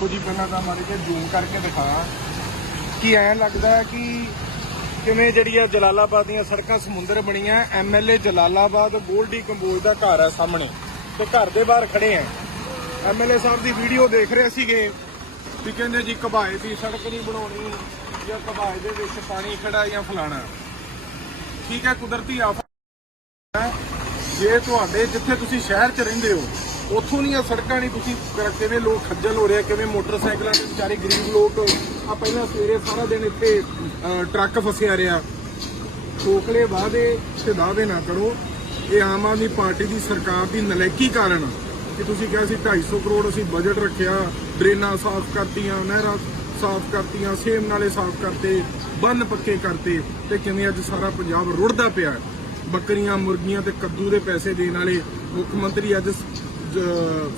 ਕੁਝ ਹੀ ਪਹਿਲਾਂ ਤਾਂ ਮਾਰੇ ਕੇ ਜ਼ੂਮ ਕਰਕੇ ਦਿਖਾ ਕਿ ਐਂ ਲੱਗਦਾ ਹੈ ਕਿ ਕਿਵੇਂ ਜਿਹੜੀ ਆ ਜਲਾਲਾਬਾਦ ਦੀਆਂ ਸੜਕਾਂ ਸਮੁੰਦਰ ਬਣੀਆਂ ਐਮਐਲਏ ਜਲਾਲਾਬਾਦ ਗੋਲਡੀ ਕੰਬੋਜ ਦਾ ਘਰ ਹੈ ਸਾਹਮਣੇ ਤੇ ਘਰ ਦੇ ਬਾਹਰ ਖੜੇ ਆ ਐਮਐਲਏ ਸਾਹਿਬ ਦੀ ਵੀਡੀਓ ਦੇਖ ਰਹੇ ਸੀਗੇ ਵੀ ਕਹਿੰਦੇ ਜੀ ਘਬਾਏ ਦੀ ਸੜਕ ਨਹੀਂ ਬਣਾਉਣੀ ਜਾਂ ਘਬਾਏ ਦੇ ਵਿੱਚ ਪਾਣੀ ਖੜਾ ਜਾਂ ਫਲਾਣਾ। ਠੀਕ ਹੈ, ਕੁਦਰਤੀ ਆਫਤ ਜੇ ਤੁਹਾਡੇ, ਜਿੱਥੇ ਤੁਸੀਂ ਸ਼ਹਿਰ 'ਚ ਰਹਿੰਦੇ ਹੋ ਉੱਥੋਂ ਦੀਆਂ ਸੜਕਾਂ ਨਹੀਂ ਤੁਸੀਂ ਕਰ- ਕਿਵੇਂ ਲੋਕ ਖੱਜਲ ਹੋ ਰਿਹਾ, ਕਿਵੇਂ ਮੋਟਰਸਾਈਕਲਾਂ ਤੇ ਵਿਚਾਰੇ ਗਰੀਬ ਲੋਕ ਆ ਪਹਿਲਾਂ ਸਵੇਰੇ ਸਾਰਾ ਦਿਨ ਇੱਥੇ ਟਰੱਕ ਫਸਿਆ ਰਿਹਾ। ਖੋਖਲੇ ਵਾਅਦੇ ਤੇ ਦਾਅਵੇ ਨਾ ਕਰੋ। ਇਹ ਆਮ ਆਦਮੀ ਪਾਰਟੀ ਦੀ ਸਰਕਾਰ ਦੀ ਨਲਾਇਕੀ ਕਾਰਨ ਕਿ ਤੁਸੀਂ ਕਿਹਾ ਸੀ 250 ਕਰੋੜ ਅਸੀਂ ਬਜਟ ਰੱਖਿਆ, ਡਰੇਨਾਂ ਸਾਫ਼ ਕਰਤੀਆਂ, ਨਹਿਰਾਂ ਸਾਫ਼ ਕਰਤੀਆਂ, ਸੇਮ ਨਾਲੇ ਸਾਫ਼ ਕਰਤੇ, ਬੰਨ ਪੱਕੇ ਕਰਤੇ ਤੇ ਕਿਵੇਂ ਅੱਜ ਸਾਰਾ ਪੰਜਾਬ ਰੁੜਦਾ ਪਿਆ। ਬੱਕਰੀਆਂ, ਮੁਰਗੀਆਂ ਤੇ ਕੱਦੂ ਦੇ ਪੈਸੇ ਦੇਣ ਵਾਲੇ ਮੁੱਖ ਮੰਤਰੀ ਅੱਜ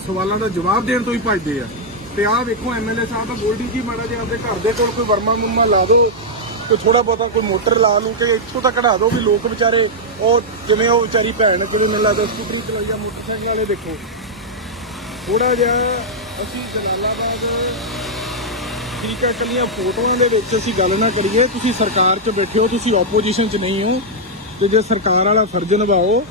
ਸਵਾਲਾਂ ਦਾ ਜਵਾਬ ਦੇਣ ਤੋਂ ਹੀ ਭੱਜਦੇ ਆ। ਤੇ ਆਹ ਵੇਖੋ ਐਮਐਲਏ ਸਾਹਿਬ ਦਾ ਗੋਲਡੀ ਜੀ ਮਾੜਾ ਜਿਹਾ ਆਪਣੇ ਘਰ ਦੇ ਕੋਲ ਕੋਈ ਵਰਮਾ ਮੁਰਮਾ ਲਾ ਦਿਓ ਕੋਈ ਥੋੜਾ ਬਹੁਤਾ ਕੋਈ ਮੋਟਰ ਲਾ ਲੂ ਕਿ ਇੱਥੋਂ ਤਾਂ ਕਢਾ ਦਿਓ ਵੀ ਲੋਕ ਵਿਚਾਰੇ, ਉਹ ਜਿਵੇਂ ਉਹ ਵਿਚਾਰੀ ਭੈਣ ਕਿਹਨੂੰ ਮੈਨੂੰ ਲੱਗਦਾ ਸਕੂਟਰੀ ਚਲਾਈ ਆ, ਮੋਟਰਸਾਈਕਲ ਵਾਲੇ ਦੇਖੋ। ਥੋੜਾ ਜਿਹਾ ਅਸੀਂ ਜਲਾਲਾਬਾਦ ਠੀਕ ਹੈ ਕੱਲੀਆਂ ਫੋਟੋਆਂ ਦੇ ਵਿੱਚ ਅਸੀਂ ਗੱਲ ਨਾ ਕਰੀਏ। ਤੁਸੀਂ ਸਰਕਾਰ 'ਚ ਬੈਠੇ ਹੋ, ਤੁਸੀਂ ਆਪੋਜੀਸ਼ਨ 'ਚ ਨਹੀਂ ਹੋ। ਤੇ ਜੇ ਸਰਕਾਰ ਵਾਲਾ ਫਰਜ਼ ਨਿਭਾਓ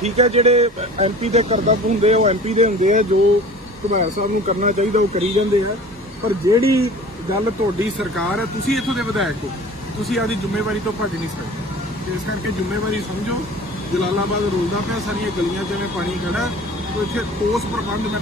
ਠੀਕ ਹੈ, ਜਿਹੜੇ ਐਮਪੀ ਦੇ ਕਰਤੱਵ ਹੁੰਦੇ ਆ, ਉਹ ਐਮਪੀ ਦੇ ਹੁੰਦੇ ਆ, ਜੋ ਘੁਬਾਰ ਸਾਹਿਬ ਨੂੰ ਕਰਨਾ ਚਾਹੀਦਾ, ਉਹ ਕਰੀ ਜਾਂਦੇ ਆ। ਪਰ ਜਿਹੜੀ ਗੱਲ ਤੁਹਾਡੀ ਸਰਕਾਰ ਹੈ ਤੁਸੀਂ ਇੱਥੋਂ ਦੇ ਵਿਧਾਇਕ ਹੋ। ਤੁਸੀਂ ਆਦੀ ਜ਼ਿੰਮੇਵਾਰੀ ਤੋਂ ਭੱਜ ਨਹੀਂ ਸਕਦੇ। ਇਸ ਕਰਕੇ ਜ਼ਿੰਮੇਵਾਰੀ ਸਮਝੋ। ਜਲਾਲਾਬਾਦ ਰੋਲਦਾ ਪਿਆ, ਸਾਰੀਆਂ ਗਲੀਆਂ 'ਚ ਐਵੇਂ ਪਾਣੀ ਖੜਾ ਤੋ ਇੱਥੇ ਠੋਸ ਪ੍ਰਬੰਧ ਮੈਂ